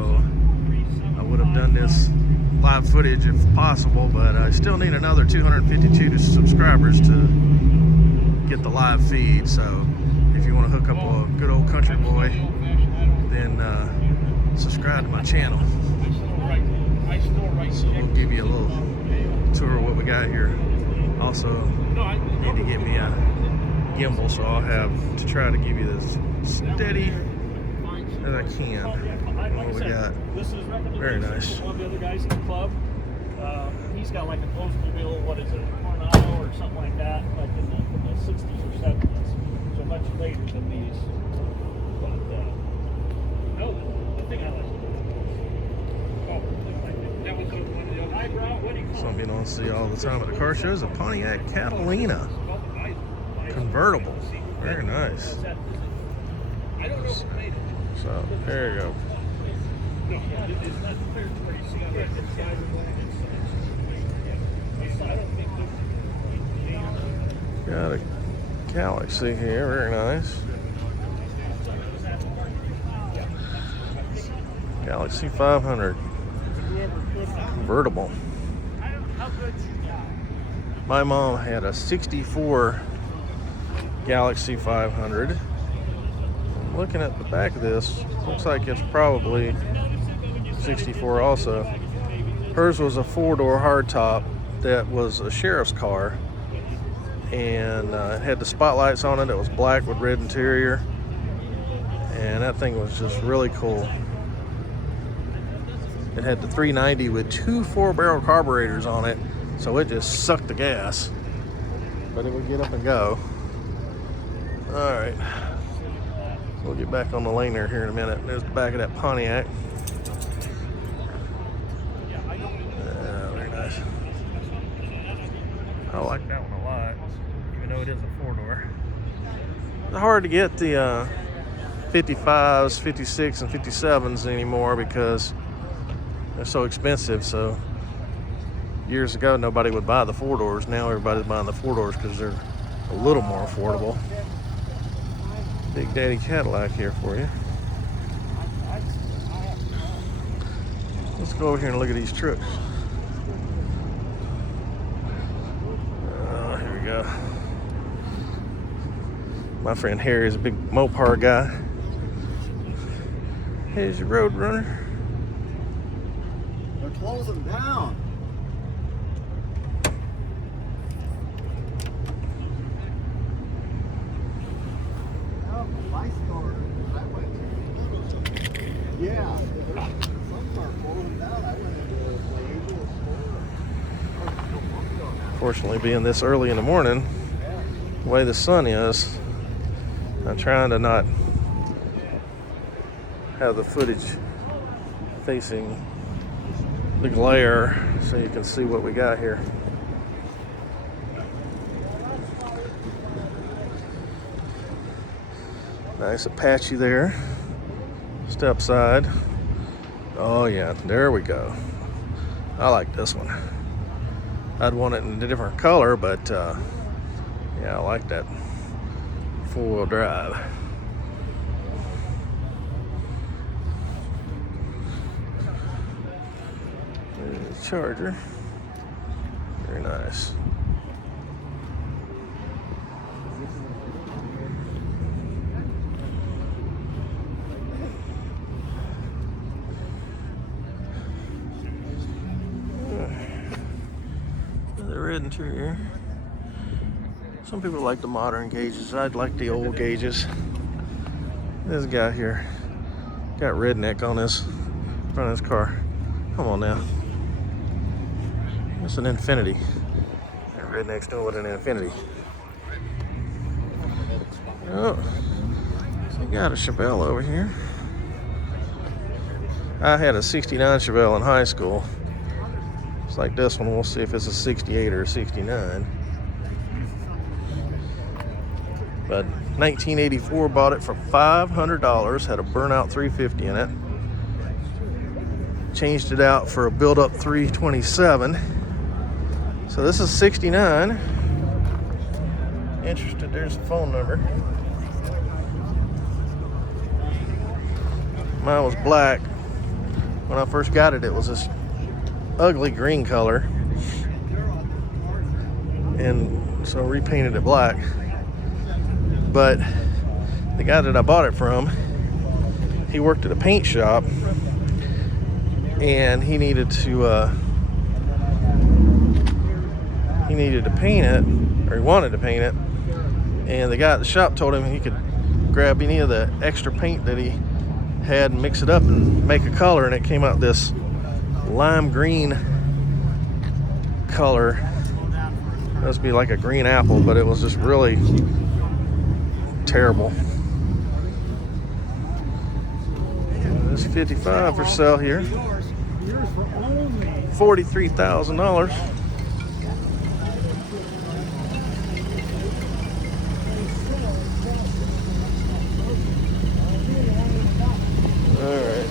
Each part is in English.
so I would have done this live footage if possible, but I still need another 252 subscribers to get the live feed. So if you want to hook up a good old country boy, then subscribe to my channel. So we'll give you a little tour of what we got here. Also need to get me a gimbal, so I'll have to try to give you this steady as I can. What we got? Very nice. One of the other guys in the club, he's got like an Oldsmobile, what is it, Coronado or something like that, like in the 60s or 70s. So much later than these. But no, the thing I like. Oh, that was one of the other eyebrow. What do you call it? Something you don't see all the time at the car shows, a Pontiac Catalina convertible. Very nice. I don't know who made it. So there you go. No, it's not clear where you see it. I don't think Got a Galaxy here, very nice. Galaxy 500 convertible. My mom had a 64 Galaxy 500. Looking at the back of this, looks like it's probably 64 also. Hers was a 4-door hardtop that was a sheriff's car, and it had the spotlights on it. It was black with red interior, and that thing was just really cool. It had the 390 with 2 4-barrel carburetors on it, so it just sucked the gas, but it would get up and go. All right, we'll get back on the lane there here in a minute. There's the back of that Pontiac. Very nice. I like that one a lot, even though it is a 4-door. It's hard to get the 55s, 56, and 57s anymore because they're so expensive. So years ago, nobody would buy the 4-doors. Now everybody's buying the 4-doors because they're a little more affordable. Big Daddy Cadillac here for you. Let's go over here and look at these trucks. Here we go. My friend Harry is a big Mopar guy. Here's your Roadrunner. They're closing down. My store, I went to. Yeah, some are closing down. I went into the usual store. Fortunately, being this early in the morning, the way the sun is, I'm trying to not have the footage facing the glare so you can see what we got here. Nice Apache there. Step side. Oh yeah, there we go. I like this one. I'd want it in a different color, but yeah, I like that 4-wheel drive. There's the Charger. Very nice. The red interior. Some people like the modern gauges. I'd like the old gauges. This guy here got redneck on his front of his car. Come on now. It's an Infinity. That redneck's doing with an Infinity. Oh, so you got a Chevelle over here. I had a 69 Chevelle in high school. It's like this one. We'll see if it's a 68 or a 69. But 1984, bought it for $500. Had a burnout 350 in it. Changed it out for a build-up 327. So this is 69. Interested, there's the phone number. Mine was black. When I first got it, it was this ugly green color, and so repainted it black. But the guy that I bought it from, he worked at a paint shop, and he needed to paint it, or he wanted to paint it, and the guy at the shop told him he could grab any of the extra paint that he had and mix it up and make a color, and it came out this lime green color. It must be like a green apple, but it was just really terrible. This 55 for sale here, $43,000. Alright.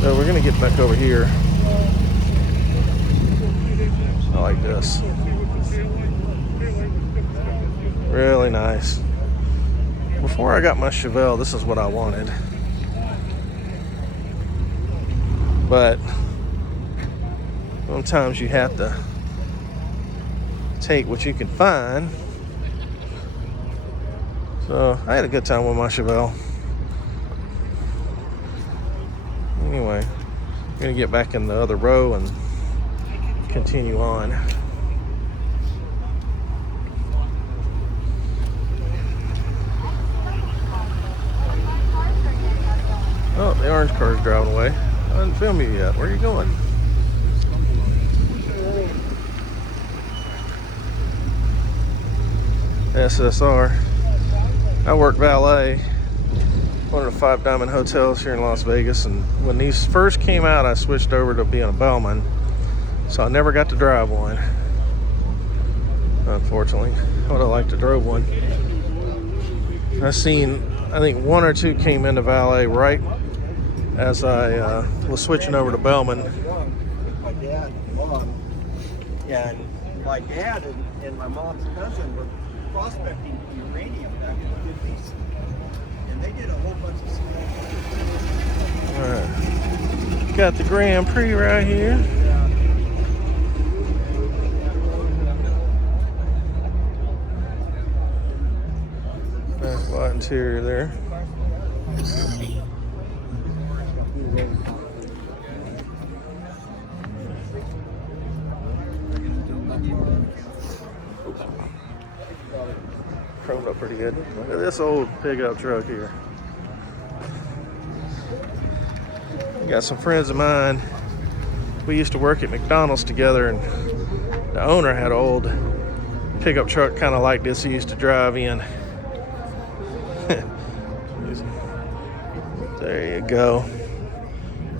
So we're gonna get back over here. I like this. Really nice. Before I got my Chevelle, this is what I wanted. But sometimes you have to take what you can find. So I had a good time with my Chevelle. Anyway, I'm gonna get back in the other row and continue on. Oh, the orange car's driving away. I didn't film you yet. Where are you going? SSR. I work valet, one of the 5 Diamond hotels here in Las Vegas, and when these first came out, I switched over to being a bellman, so I never got to drive one, unfortunately. I would have liked to drive one. I think 1 or 2 came into valet right as I was switching over to bellman. My dad and mom, and my dad and my mom's cousin were prospecting uranium back in the 50s, and they did a whole bunch of stuff. All right, got the Grand Prix right here. Nice white interior there. Chromed up pretty good. Look at this old pickup truck here. Got some friends of mine. We used to work at McDonald's together, and the owner had an old pickup truck kind of like this he used to drive in. There you go.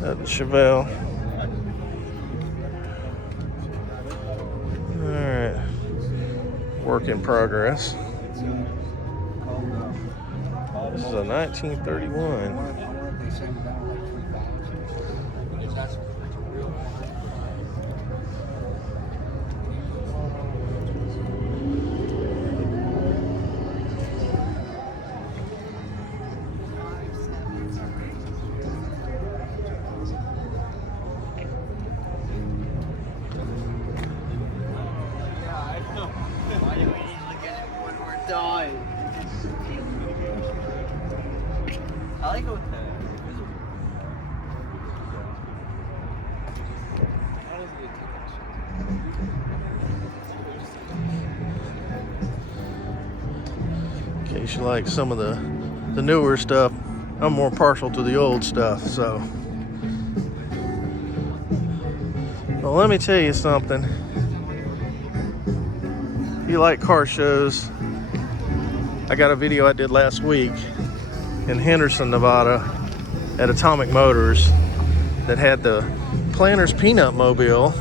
That's the Chevelle. Alright. Work in progress. This is a 1931. I like it with the in case you like some of the newer stuff, I'm more partial to the old stuff, so. Well, let me tell you something. If you like car shows, I got a video I did last week in Henderson, Nevada at Atomic Motors that had the Planters Peanut Mobile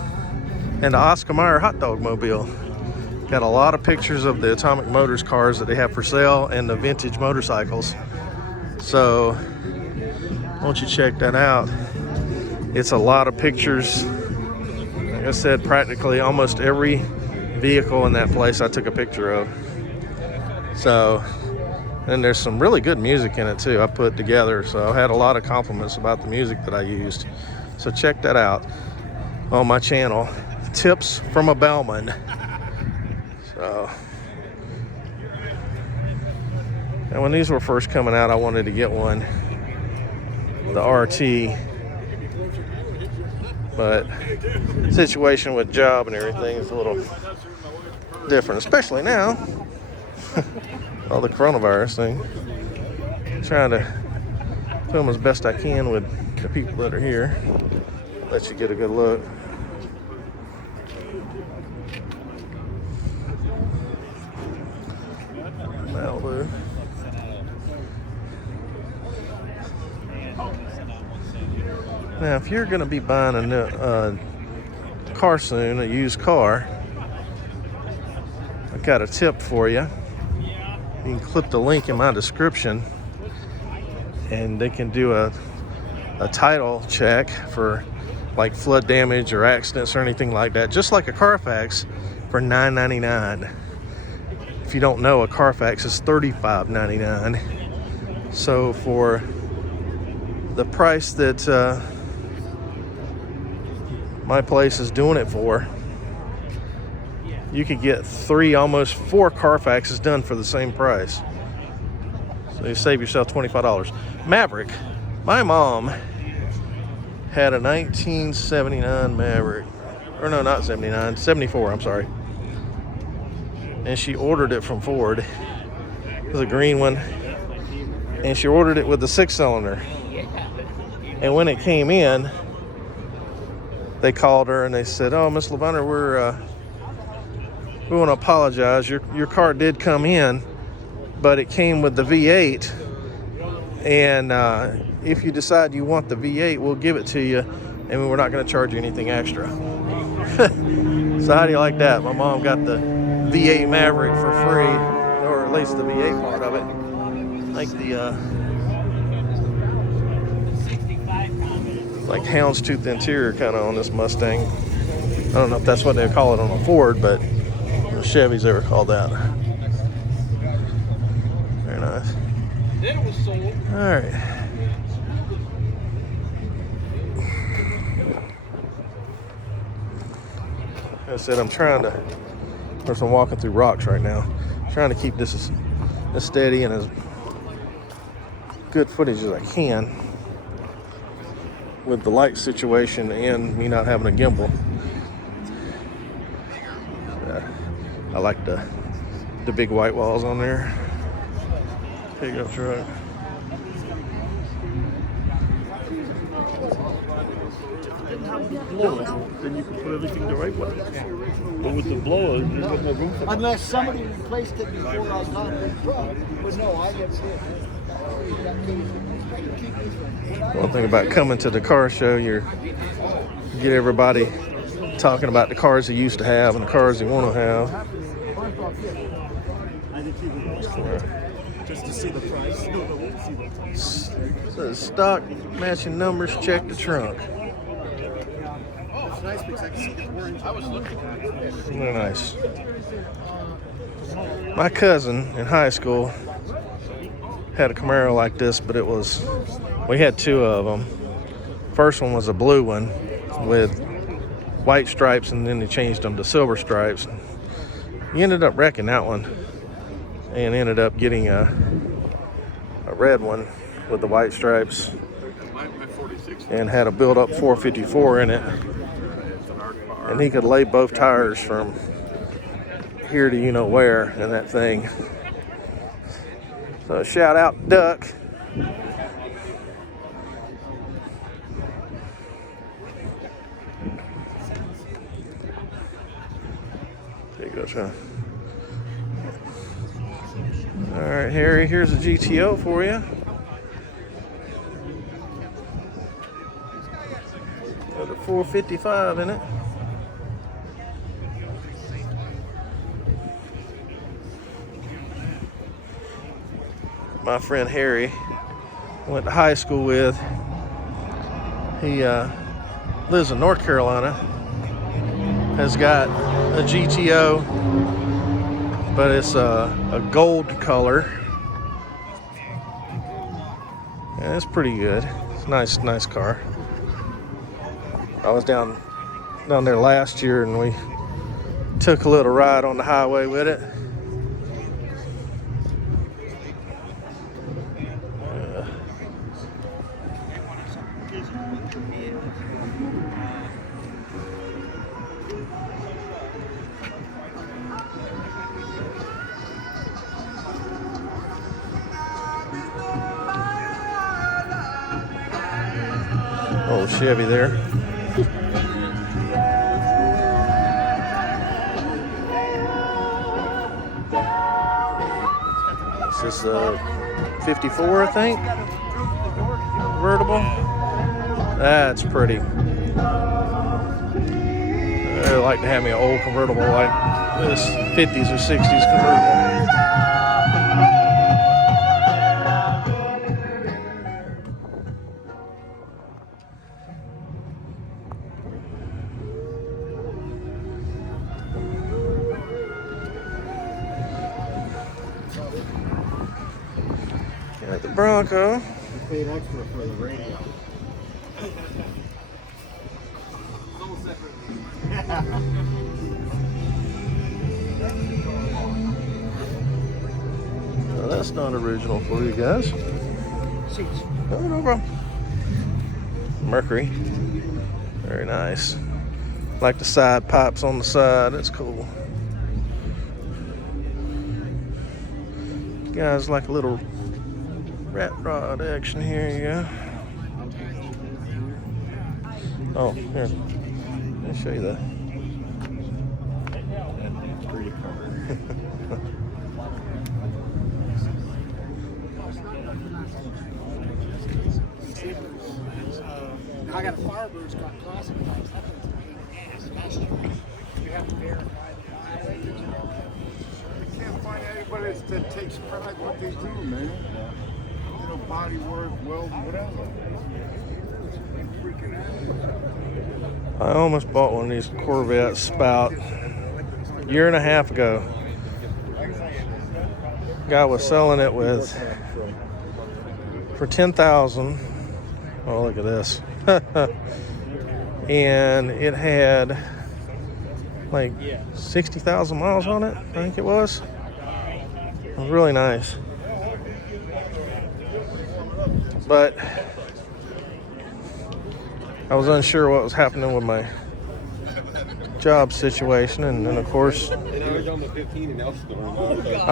and the Oscar Mayer Hot Dog Mobile. Got a lot of pictures of the Atomic Motors cars that they have for sale and the vintage motorcycles. So, why don't you check that out? It's a lot of pictures. Like I said, practically almost every vehicle in that place I took a picture of. So, And there's some really good music in it too I put together, so I had a lot of compliments about the music that I used. So check that out on my channel, Tips from a Bellman. So, and when these were first coming out, I wanted to get one, the RT, but situation with job and everything is a little different, especially now. All the coronavirus thing. Trying to film as best I can with the people that are here. Let you get a good look. Malibu. Now, if you're going to be buying a car soon, a used car, I've got a tip for you. You can click the link in my description, and they can do a title check for like flood damage or accidents or anything like that, just like a Carfax, for $9.99. If you don't know, a Carfax is $35.99. So for the price that my place is doing it for, you could get 3, almost 4 Carfaxes done for the same price. So you save yourself $25. Maverick. My mom had a 1979 Maverick. Or no, not 79, 74, I'm sorry. And she ordered it from Ford. It was a green one. And she ordered it with the 6-cylinder. And when it came in, they called her and they said, "Oh, Miss Leventer, we want to apologize. Your car did come in, but it came with the V8. And if you decide you want the V8, we'll give it to you, and we're not going to charge you anything extra." So how do you like that? My mom got the V8 Maverick for free, or at least the V8 part of it. Like the like houndstooth interior kind of on this Mustang. I don't know if that's what they call it on a Ford, but the Chevys ever called that. Very nice. All right. Like I said, I'm trying to, of course I'm walking through rocks right now, trying to keep this as steady and as good footage as I can with the light situation and me not having a gimbal. I like the big white walls on there. Pickup truck. Then you can put everything the right way. But with the blower, you got no room for that. Unless somebody replaced it before I got the truck. But no, I get it. One thing about coming to the car show, you get everybody talking about the cars they used to have and the cars they want to have. Just to see the price. Says stock matching numbers, check the trunk. It's nice because I can see the orange. I was looking at it. Very nice. My cousin in high school had a Camaro like this, but we had 2 of them. First one was a blue one with white stripes, and then they changed them to silver stripes. He ended up wrecking that one and ended up getting a red one with the white stripes and had a built-up 454 in it. And he could lay both tires from here to you know where in that thing. So shout out Duck. There you go, Sean. All right, Harry, here's a GTO for you. Got a 455 in it. My friend Harry went to high school with. He lives in North Carolina. Has got a GTO, but it's a gold color. Yeah, it's pretty good. It's a nice car. I was down there last year and we took a little ride on the highway with it. Old Chevy there. This is 54, I think. Convertible. That's pretty. I'd like to have me an old convertible like this 50s or 60s convertible. Got the Bronco. I paid extra for the radio. No, that's not original for you guys. Seats. No problem. Mercury. Very nice. Like the side pipes on the side. That's cool. Guys, like a little rat rod action here. You go. Oh, here. Let me show you that. Pretty car. I got a Firebird's got classic types. That thing's last year. You have to verify the mileage. You can't find anybody that takes pride in what they do, man. You know, body work, welding, whatever. Freaking animals. I almost bought one of these Corvettes about a year and a half ago. Guy was selling it for $10,000. Oh, look at this. And it had like 60,000 miles on it, I think it was. It was really nice. But I was unsure what was happening with my job situation, and then of course I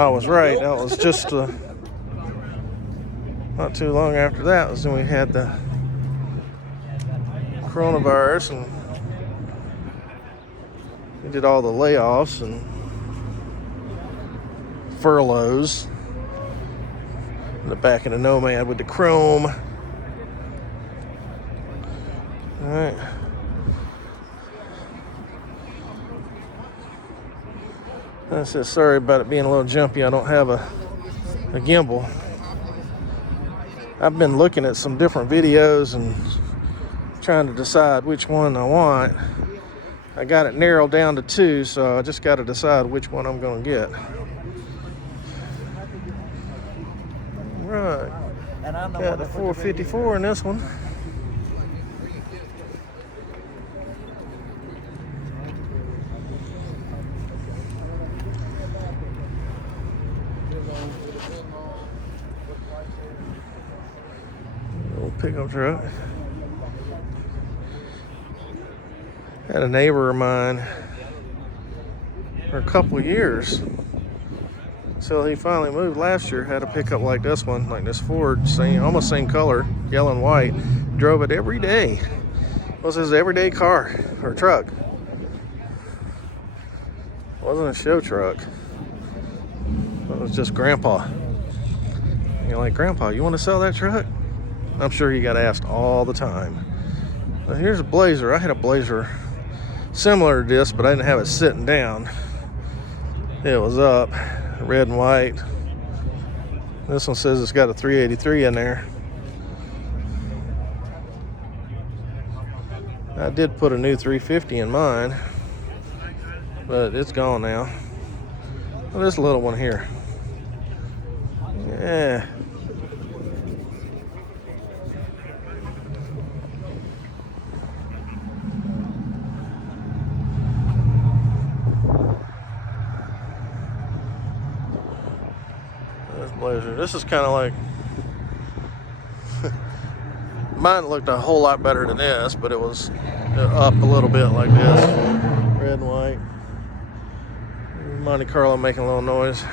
was right. That was just not too long after that was when we had the coronavirus, and we did all the layoffs and furloughs in the back of the Nomad with the chrome. All right. I said sorry about it being a little jumpy. I don't have a gimbal. I've been looking at some different videos and trying to decide which one I want. I got it narrowed down to 2, so I just got to decide which one I'm going to get. Right. And I'm the Got one the that put the 454 in this one. Old pickup truck. Had a neighbor of mine for a couple of years until he finally moved last year. Had a pickup like this one, like this Ford, almost same color, yellow and white. Drove it every day. It was his everyday car or truck. It wasn't a show truck. It was just Grandpa. And you're like, Grandpa, you want to sell that truck? I'm sure he got asked all the time. But here's a Blazer. I had a Blazer similar to this, but I didn't have it sitting down. It was up, red and white. This one says it's got a 383 in there. I did put a new 350 in mine, but it's gone now. Well, this little one here. Yeah. enclosure. This is kind of like mine looked a whole lot better than this, but it was up a little bit like this, red and white. Monte Carlo making a little noise.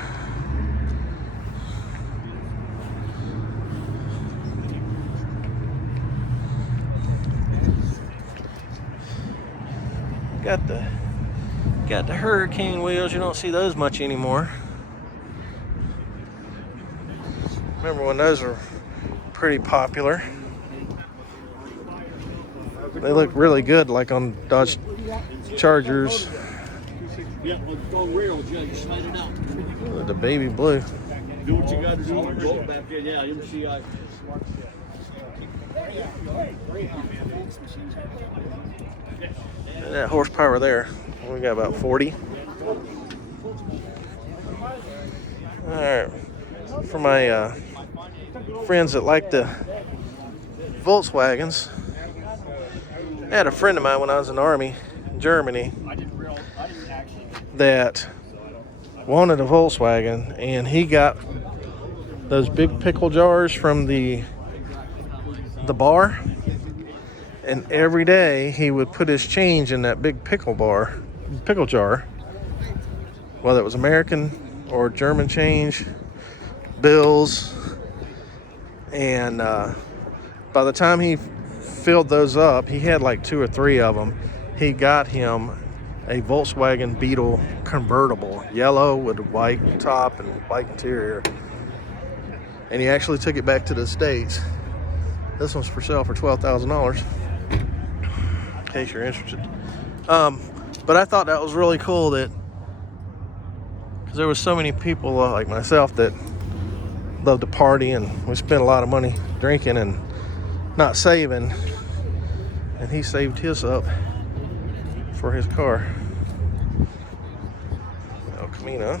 Got the Hurricane wheels. You don't see those much anymore. Remember when those were pretty popular? They look really good, like on Dodge Chargers. The baby blue. Do what you got to do. Go back in. Yeah, MCI. And that horsepower there. We got about 40. All right. For my friends that like the Volkswagens, I had a friend of mine when I was in the Army in Germany that wanted a Volkswagen, and he got those big pickle jars from the bar, and every day he would put his change in that big pickle jar, whether it was American or German change, bills, and by the time he filled those up, he had like 2 or 3 of them. He got him a Volkswagen Beetle convertible, yellow with a white top and white interior, and he actually took it back to the States. This one's for sale for $12,000, in case you're interested. But I thought that was really cool, that because there was so many people like myself that love to party, and we spent a lot of money drinking and not saving, and he saved his up for his car. El Camino.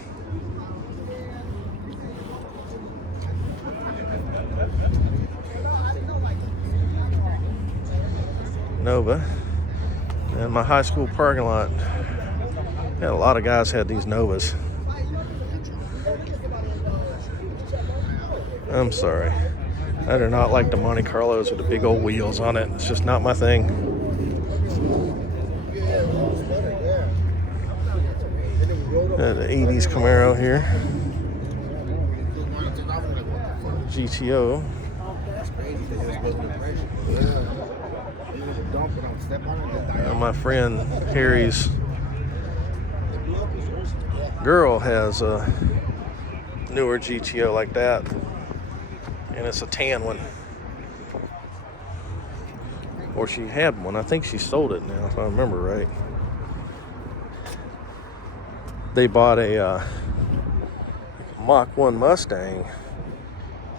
Nova. And my high school parking lot had a lot of guys had these Novas. I'm sorry. I do not like the Monte Carlos with the big old wheels on it. It's just not my thing. The 80s Camaro here. GTO. My friend Harry's girl has a newer GTO like that, and it's a tan one. Or she had one. I think she sold it now, if I remember right. They bought a Mach 1 Mustang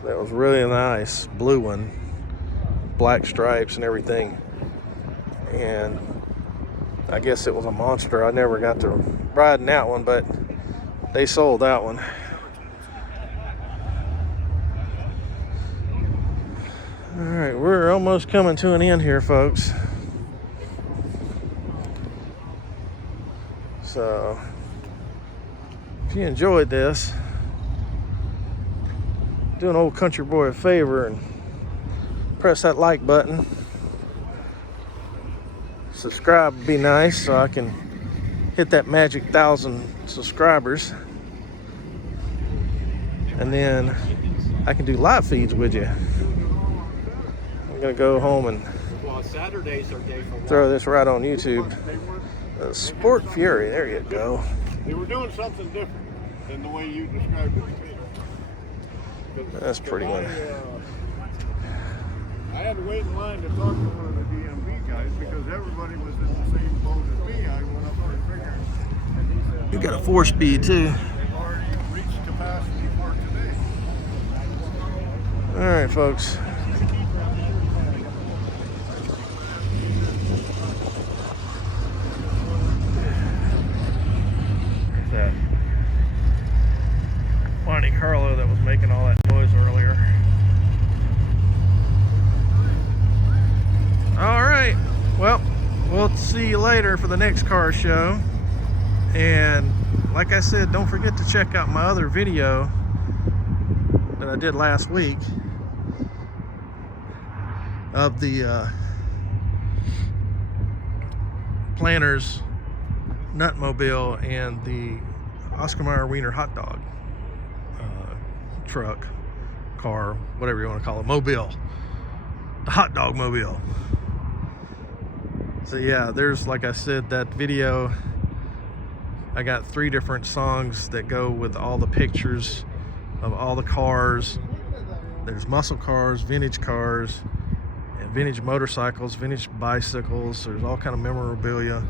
that was really nice, blue one, black stripes and everything. And I guess it was a monster. I never got to ride in that one, but they sold that one. All right, we're almost coming to an end here, folks. So, if you enjoyed this, do an old country boy a favor and press that like button. Subscribe would be nice, so I can hit that magic 1,000 subscribers, and then I can do live feeds with you. I'm gonna go home and throw this right on YouTube. Sport Fury, there you go. They were doing something different than the way you described it to me. That's pretty one. I had to wait in line to talk to one of the DMV guys because everybody was in the same boat as me. I went up there figuring, and he said, You got a 4-speed too. they've already reached capacity for today. All right, folks. That Monte Carlo that was making all that noise earlier. All right, well, we'll see you later for the next car show. And like I said, don't forget to check out my other video that I did last week of the Planters Nutmobile and the Oscar Mayer Wiener hot dog truck, car, whatever you want to call it, mobile, the hot dog mobile. So yeah, there's, like I said, that video. I got 3 different songs that go with all the pictures of all the cars. There's muscle cars, vintage cars, and vintage motorcycles, vintage bicycles. There's all kind of memorabilia.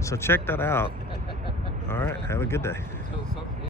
So check that out. All right, have a good day.